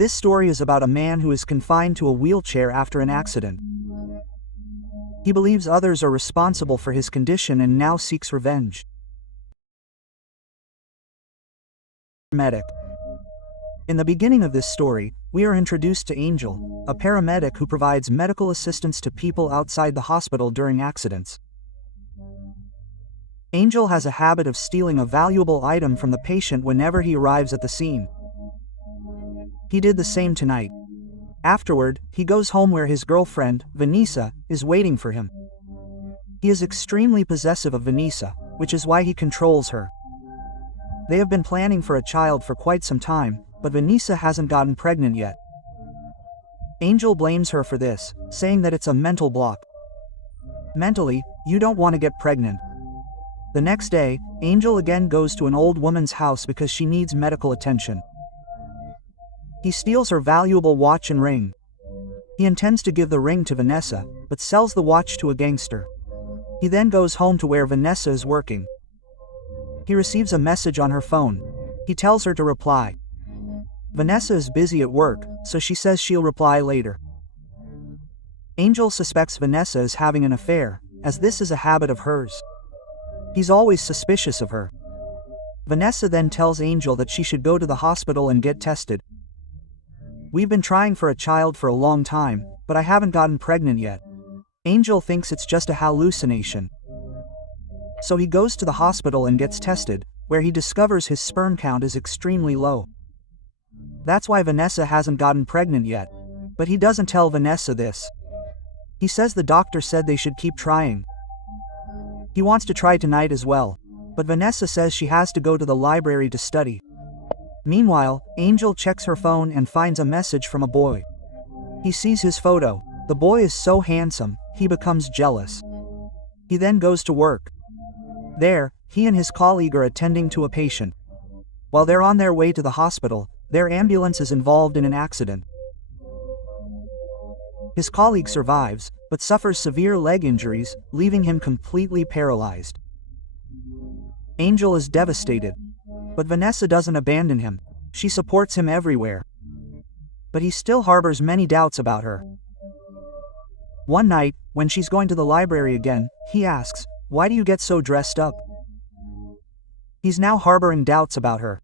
This story is about a man who is confined to a wheelchair after an accident. He believes others are responsible for his condition and now seeks revenge. Paramedic. In the beginning of this story, we are introduced to Angel, a paramedic who provides medical assistance to people outside the hospital during accidents. Angel has a habit of stealing a valuable item from the patient whenever he arrives at the scene. He did the same tonight. Afterward, he goes home where his girlfriend, Vanessa, is waiting for him. He is extremely possessive of Vanessa, which is why he controls her. They have been planning for a child for quite some time, but Vanessa hasn't gotten pregnant yet. Angel blames her for this, saying that it's a mental block. Mentally, you don't want to get pregnant. The next day, Angel again goes to an old woman's house because she needs medical attention. He steals her valuable watch and ring. He intends to give the ring to Vanessa, but sells the watch to a gangster. He then goes home to where Vanessa is working. He receives a message on her phone. He tells her to reply. Vanessa is busy at work, so she says she'll reply later. Angel suspects Vanessa is having an affair, as this is a habit of hers. He's always suspicious of her. Vanessa then tells Angel that she should go to the hospital and get tested. We've been trying for a child for a long time, but I haven't gotten pregnant yet. Angel thinks it's just a hallucination. So he goes to the hospital and gets tested, where he discovers his sperm count is extremely low. That's why Vanessa hasn't gotten pregnant yet. But he doesn't tell Vanessa this. He says the doctor said they should keep trying. He wants to try tonight as well, but Vanessa says she has to go to the library to study. Meanwhile, Angel checks her phone and finds a message from a boy. He sees his photo. The boy is so handsome, he becomes jealous. He then goes to work. There, he and his colleague are attending to a patient. While they're on their way to the hospital, their ambulance is involved in an accident. His colleague survives, but suffers severe leg injuries, leaving him completely paralyzed. Angel is devastated. But Vanessa doesn't abandon him. She supports him everywhere. But he still harbors many doubts about her. One night, when she's going to the library again, he asks, "Why do you get so dressed up?" He's now harboring doubts about her.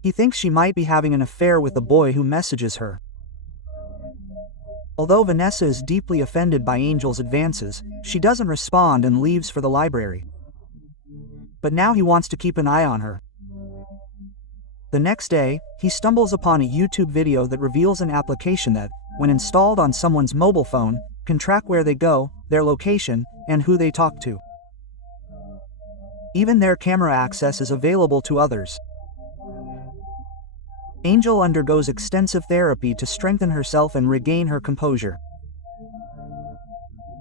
He thinks she might be having an affair with the boy who messages her. Although Vanessa is deeply offended by Angel's advances, she doesn't respond and leaves for the library. But now he wants to keep an eye on her. The next day, he stumbles upon a YouTube video that reveals an application that, when installed on someone's mobile phone, can track where they go, their location, and who they talk to. Even their camera access is available to others. Angel undergoes extensive therapy to strengthen herself and regain her composure.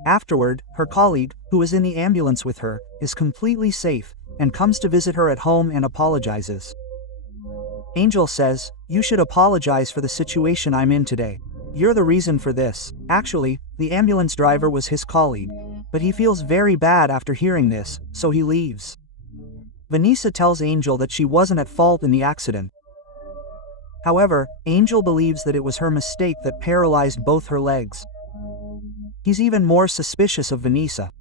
Afterward, her colleague, who is in the ambulance with her, is completely safe, and comes to visit her at home and apologizes. Angel says, "You should apologize for the situation I'm in today. You're the reason for this." Actually, the ambulance driver was his colleague, but he feels very bad after hearing this, so he leaves. Vanessa tells Angel that she wasn't at fault in the accident. However, Angel believes that it was her mistake that paralyzed both her legs. He's even more suspicious of Vanessa.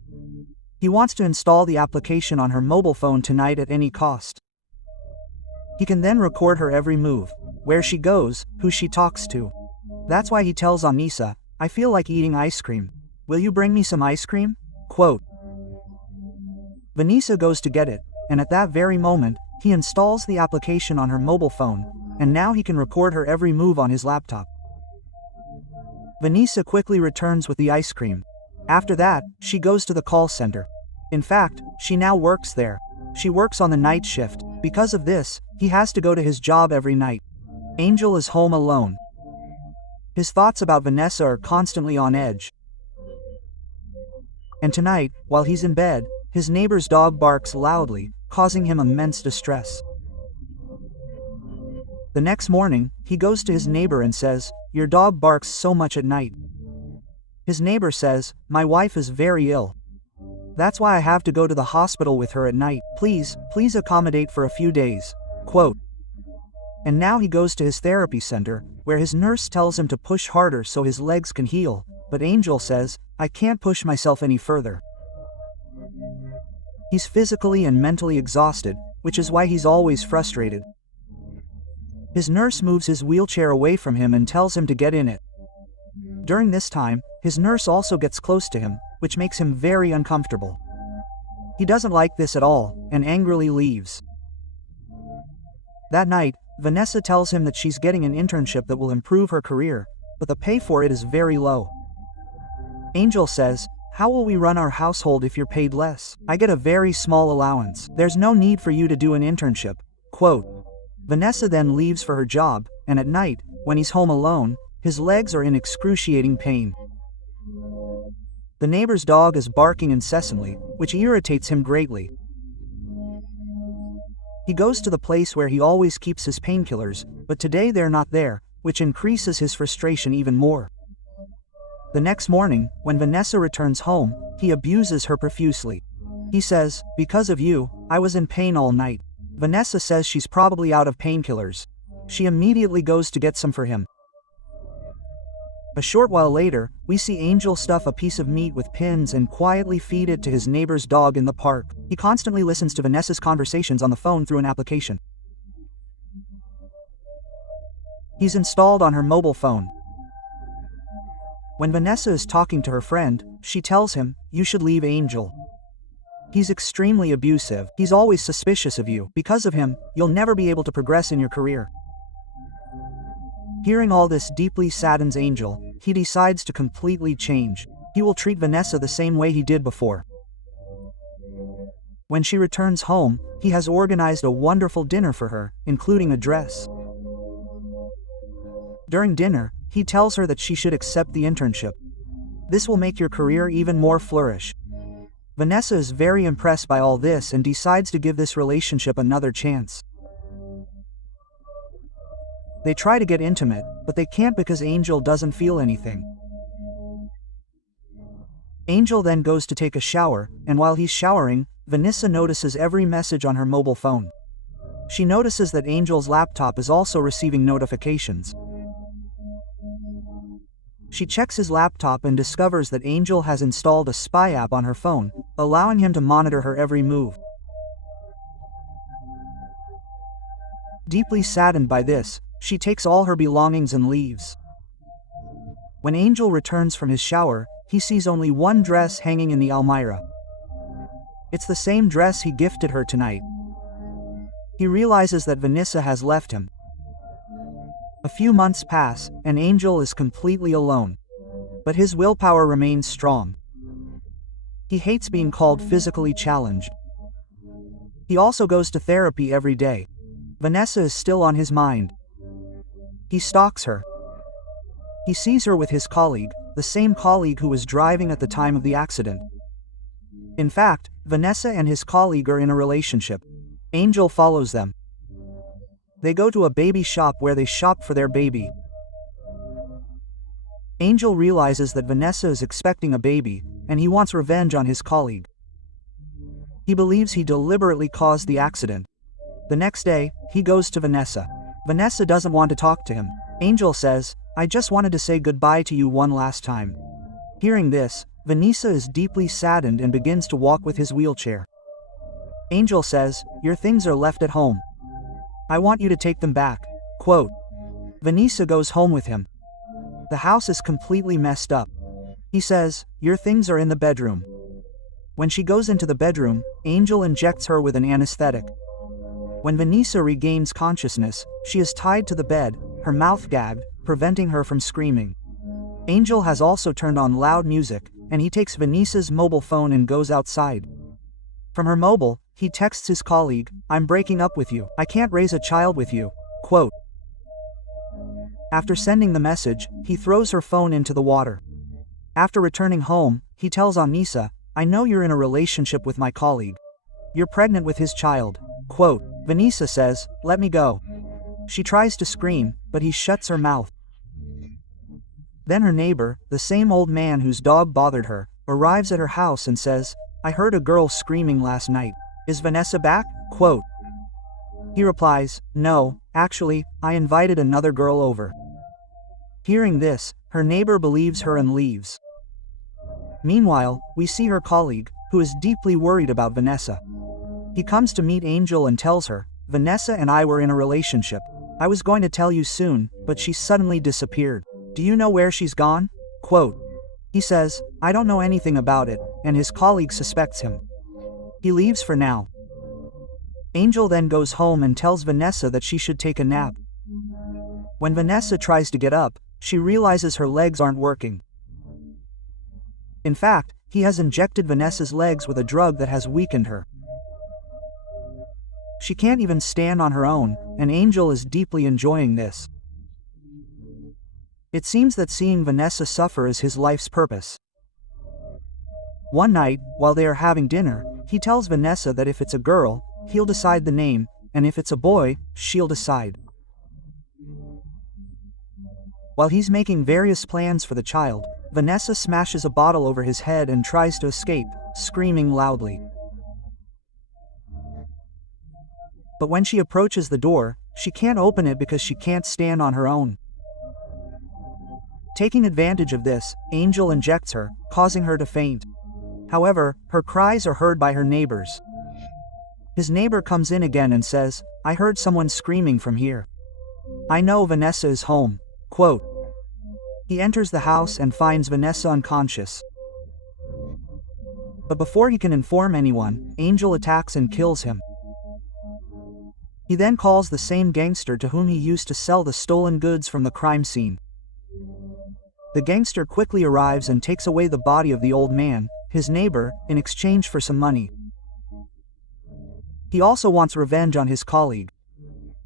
He wants to install the application on her mobile phone tonight at any cost. He can then record her every move, where she goes, who she talks to. That's why he tells Vanessa, "I feel like eating ice cream. Will you bring me some ice cream?" Quote. Vanessa goes to get it, and at that very moment, he installs the application on her mobile phone, and now he can record her every move on his laptop. Vanessa quickly returns with the ice cream. After that, she goes to the call center. In fact, she now works there. She works on the night shift. Because of this, he has to go to his job every night. Angel is home alone. His thoughts about Vanessa are constantly on edge. And tonight, while he's in bed, his neighbor's dog barks loudly, causing him immense distress. The next morning, he goes to his neighbor and says, "Your dog barks so much at night." His neighbor says, "My wife is very ill. That's why I have to go to the hospital with her at night. Please accommodate for a few days." Quote. And now he goes to his therapy center, where his nurse tells him to push harder so his legs can heal, but Angel says, I can't push myself any further. He's physically and mentally exhausted, which is why he's always frustrated. His nurse moves his wheelchair away from him and tells him to get in it. During this time, his nurse also gets close to him, which makes him very uncomfortable. He doesn't like this at all, and angrily leaves. That night, Vanessa tells him that she's getting an internship that will improve her career, but the pay for it is very low. Angel says, how will we run our household if you're paid less? I get a very small allowance. There's no need for you to do an internship. Quote. Vanessa then leaves for her job, and at night, when he's home alone, his legs are in excruciating pain. The neighbor's dog is barking incessantly, which irritates him greatly. He goes to the place where he always keeps his painkillers, but today they're not there, which increases his frustration even more. The next morning, when Vanessa returns home, he abuses her profusely. He says, because of you, I was in pain all night. Vanessa says she's probably out of painkillers. She immediately goes to get some for him. A short while later, we see Angel stuff a piece of meat with pins and quietly feed it to his neighbor's dog in the park. He constantly listens to Vanessa's conversations on the phone through an application he's installed on her mobile phone. When Vanessa is talking to her friend, she tells him, you should leave Angel. He's extremely abusive. He's always suspicious of you. Because of him, you'll never be able to progress in your career. Hearing all this deeply saddens Angel. He decides to completely change. He will treat Vanessa the same way he did before. When she returns home, he has organized a wonderful dinner for her, including a dress. During dinner, he tells her that she should accept the internship. This will make your career even more flourish. Vanessa is very impressed by all this and decides to give this relationship another chance. They try to get intimate, but they can't because Angel doesn't feel anything. Angel then goes to take a shower, and while he's showering, Vanessa notices every message on her mobile phone. She notices that Angel's laptop is also receiving notifications. She checks his laptop and discovers that Angel has installed a spy app on her phone, allowing him to monitor her every move. Deeply saddened by this, she takes all her belongings and leaves. When Angel returns from his shower, he sees only one dress hanging in the almirah. It's the same dress he gifted her tonight. He realizes that Vanessa has left him. A few months pass, and Angel is completely alone. But his willpower remains strong. He hates being called physically challenged. He also goes to therapy every day. Vanessa is still on his mind. He stalks her. He sees her with his colleague, the same colleague who was driving at the time of the accident. In fact, Vanessa and his colleague are in a relationship. Angel follows them. They go to a baby shop where they shop for their baby. Angel realizes that Vanessa is expecting a baby, and he wants revenge on his colleague. He believes he deliberately caused the accident. The next day, he goes to Vanessa. Vanessa doesn't want to talk to him. Angel says, I just wanted to say goodbye to you one last time. Hearing this, Vanessa is deeply saddened and begins to walk with his wheelchair. Angel says, your things are left at home. I want you to take them back. Quote. Vanessa goes home with him. The house is completely messed up. He says, your things are in the bedroom. When she goes into the bedroom, Angel injects her with an anesthetic. When Vanessa regains consciousness, she is tied to the bed, her mouth gagged, preventing her from screaming. Angel has also turned on loud music, and he takes Vanessa's mobile phone and goes outside. From her mobile, he texts his colleague, I'm breaking up with you. I can't raise a child with you. Quote. After sending the message, he throws her phone into the water. After returning home, he tells Anissa, I know you're in a relationship with my colleague. You're pregnant with his child. Quote. Vanessa says, let me go. She tries to scream, but he shuts her mouth. Then her neighbor, the same old man whose dog bothered her, arrives at her house and says, I heard a girl screaming last night. Is Vanessa back? Quote. He replies, no, Actually, I invited another girl over." Hearing this, her neighbor believes her and leaves. Meanwhile, we see her colleague, who is deeply worried about Vanessa. He comes to meet Angel and tells her, "Vanessa and I were in a relationship. I was going to tell you soon, but she suddenly disappeared. Do you know where she's gone?" Quote. He says, "I don't know anything about it," and his colleague suspects him. He leaves for now. Angel then goes home and tells Vanessa that she should take a nap. When Vanessa tries to get up, she realizes her legs aren't working. In fact, he has injected Vanessa's legs with a drug that has weakened her. She can't even stand on her own, and Angel is deeply enjoying this. It seems that seeing Vanessa suffer is his life's purpose. One night, while they are having dinner, he tells Vanessa that if it's a girl, he'll decide the name, and if it's a boy, she'll decide. While he's making various plans for the child, Vanessa smashes a bottle over his head and tries to escape, screaming loudly. But when she approaches the door, she can't open it because she can't stand on her own. Taking advantage of this, Angel injects her, causing her to faint. However, her cries are heard by her neighbors. His neighbor comes in again and says, "I heard someone screaming from here. I know Vanessa is home." Quote. He enters the house and finds Vanessa unconscious. But before he can inform anyone, Angel attacks and kills him. He then calls the same gangster to whom he used to sell the stolen goods from the crime scene. The gangster quickly arrives and takes away the body of the old man, his neighbor, in exchange for some money. He also wants revenge on his colleague.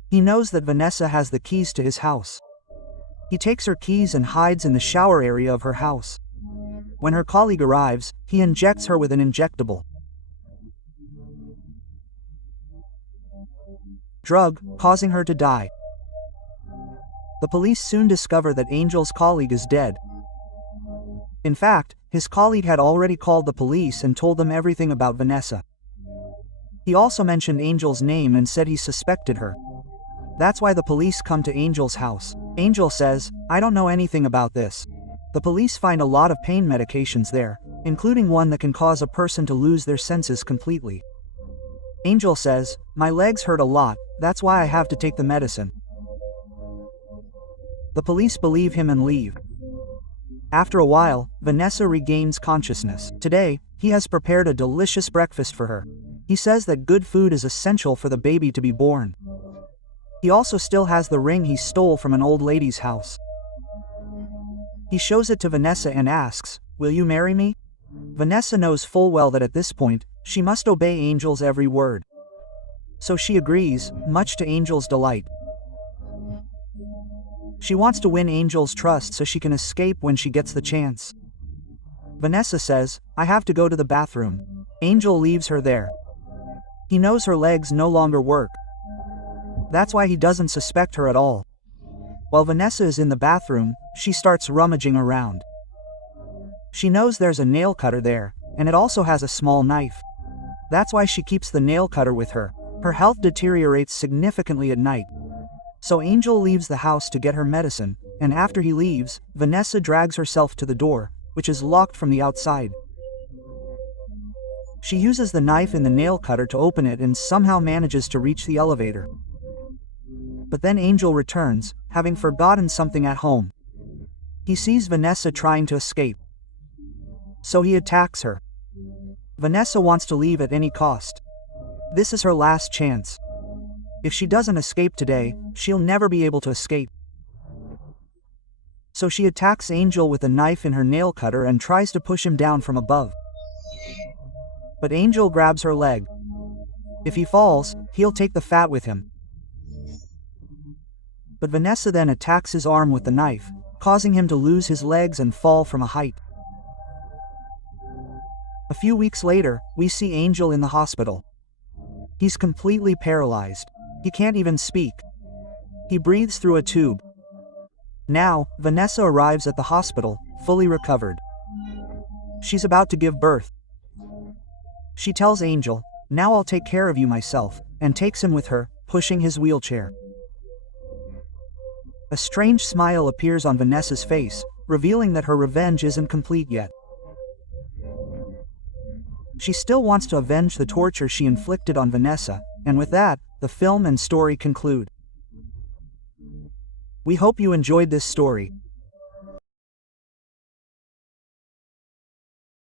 He knows that Vanessa has the keys to his house. He takes her keys and hides in the shower area of her house. When her colleague arrives, he injects her with an injectable drug, causing her to die. The police soon discover that Angel's colleague is dead. In fact, his colleague had already called the police and told them everything about Vanessa. He also mentioned Angel's name and said he suspected her. That's why the police come to Angel's house. Angel says, "I don't know anything about this." The police find a lot of pain medications there, including one that can cause a person to lose their senses completely. Angel says, "My legs hurt a lot, that's why I have to take the medicine." The police believe him and leave. After a while, Vanessa regains consciousness. Today, he has prepared a delicious breakfast for her. He says that good food is essential for the baby to be born. He also still has the ring he stole from an old lady's house. He shows it to Vanessa and asks, "Will you marry me?" Vanessa knows full well that at this point, she must obey Angel's every word. So she agrees, much to Angel's delight. She wants to win Angel's trust so she can escape when she gets the chance. Vanessa says, "I have to go to the bathroom." Angel leaves her there. He knows her legs no longer work. That's why he doesn't suspect her at all. While Vanessa is in the bathroom, she starts rummaging around. She knows there's a nail cutter there, and it also has a small knife. That's why she keeps the nail cutter with her. Her health deteriorates significantly at night. So Angel leaves the house to get her medicine, and after he leaves, Vanessa drags herself to the door, which is locked from the outside. She uses the knife in the nail cutter to open it and somehow manages to reach the elevator. But then Angel returns, having forgotten something at home. He sees Vanessa trying to escape. So he attacks her. Vanessa wants to leave at any cost. This is her last chance. If she doesn't escape today, she'll never be able to escape. So she attacks Angel with a knife in her nail cutter and tries to push him down from above. But Angel grabs her leg. If he falls, he'll take the fat with him. But Vanessa then attacks his arm with the knife, causing him to lose his legs and fall from a height. A few weeks later, we see Angel in the hospital. He's completely paralyzed. He can't even speak. He breathes through a tube. Now, Vanessa arrives at the hospital, fully recovered. She's about to give birth. She tells Angel, "Now I'll take care of you myself," and takes him with her, pushing his wheelchair. A strange smile appears on Vanessa's face, revealing that her revenge isn't complete yet. She still wants to avenge the torture she inflicted on Vanessa, and with that, the film and story conclude. We hope you enjoyed this story.